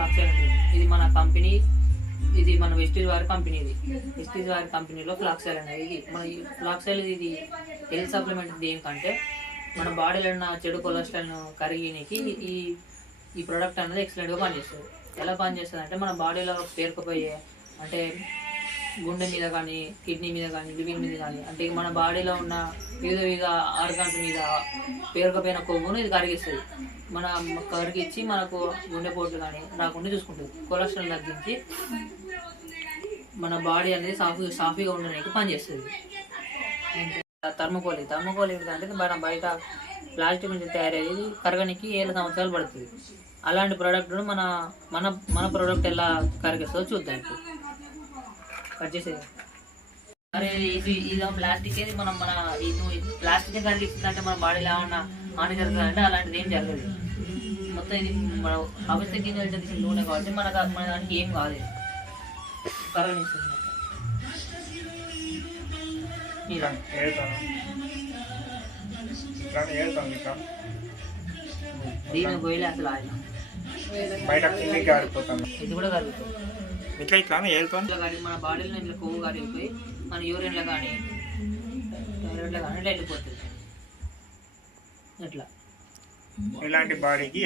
ఫ్లాక్సైల్ ఉంటుంది. ఇది మన కంపెనీ, ఇది మన వెస్టీజ్ వారి కంపెనీ. ఇది వెస్టీజ్ వారి కంపెనీలో ఫ్లాక్సైల్ అనేది. ఇది మన ఫ్లాక్సైల్ ఇది హెల్త్ సప్లిమెంట్. దేనికంటే మన బాడీలో ఉన్న చెడు కొలెస్ట్రాల్ను కరిగినికి ఈ ప్రోడక్ట్ అనేది ఎక్సలెంట్గా పనిచేస్తుంది. ఎలా పనిచేస్తుంది అంటే మన బాడీలో పేరుకుపోయే అంటే గుండె మీద కానీ, కిడ్నీ మీద కానీ, లివర్ మీద కానీ, అంటే మన బాడీలో ఉన్న వివిధ ఆర్గాన్స్ మీద పేరుకుపోయిన కొవ్వును ఇది కరిగిస్తుంది. మన కరిగిచ్చి మనకు గుండెపోట్లు కానీ రాకుండా చూసుకుంటుంది. కొలెస్ట్రాల్ తగ్గించి మన బాడీ అనేది సాఫీగా ఉండడానికి పనిచేస్తుంది. థర్మోకోల్ ఏంటంటే మన బయట ప్లాస్టిక్ నుంచి తయారయ్యేది కరగనికి 7 సంవత్సరాలు పడుతుంది. అలాంటి ప్రోడక్ట్ను మన మన మన ప్రోడక్ట్ ఎలా కరిగిస్తుందో చూద్దాం. ఇప్పుడు కట్ చేసేది అరే ఇది ప్లాస్టిక్. ఏది మనం ప్లాస్టిక్ కరిగిస్తుందంటే మన బాడీలో ఏమన్నా హాని జరుగుతుందంటే అలాంటిది ఏం జరగదు. మొత్తం ఇది మన అవిశ్య గింజలు తీసిన నూనె కాబట్టి మన దానికి ఏం కాదు, కరగనిస్తుంది. దీని పోయిలే అసలు ఆయన ఇది కూడా కలుగుతుంది. కానీ మన బాడీలో ఇట్లా కొవ్వు కరిగిపోయి మన యూరిన్లో కానీ టాయిలెట్లో కానీ వెళ్ళిపోతుంది. ఇట్లా ఇలాంటి బాడీకి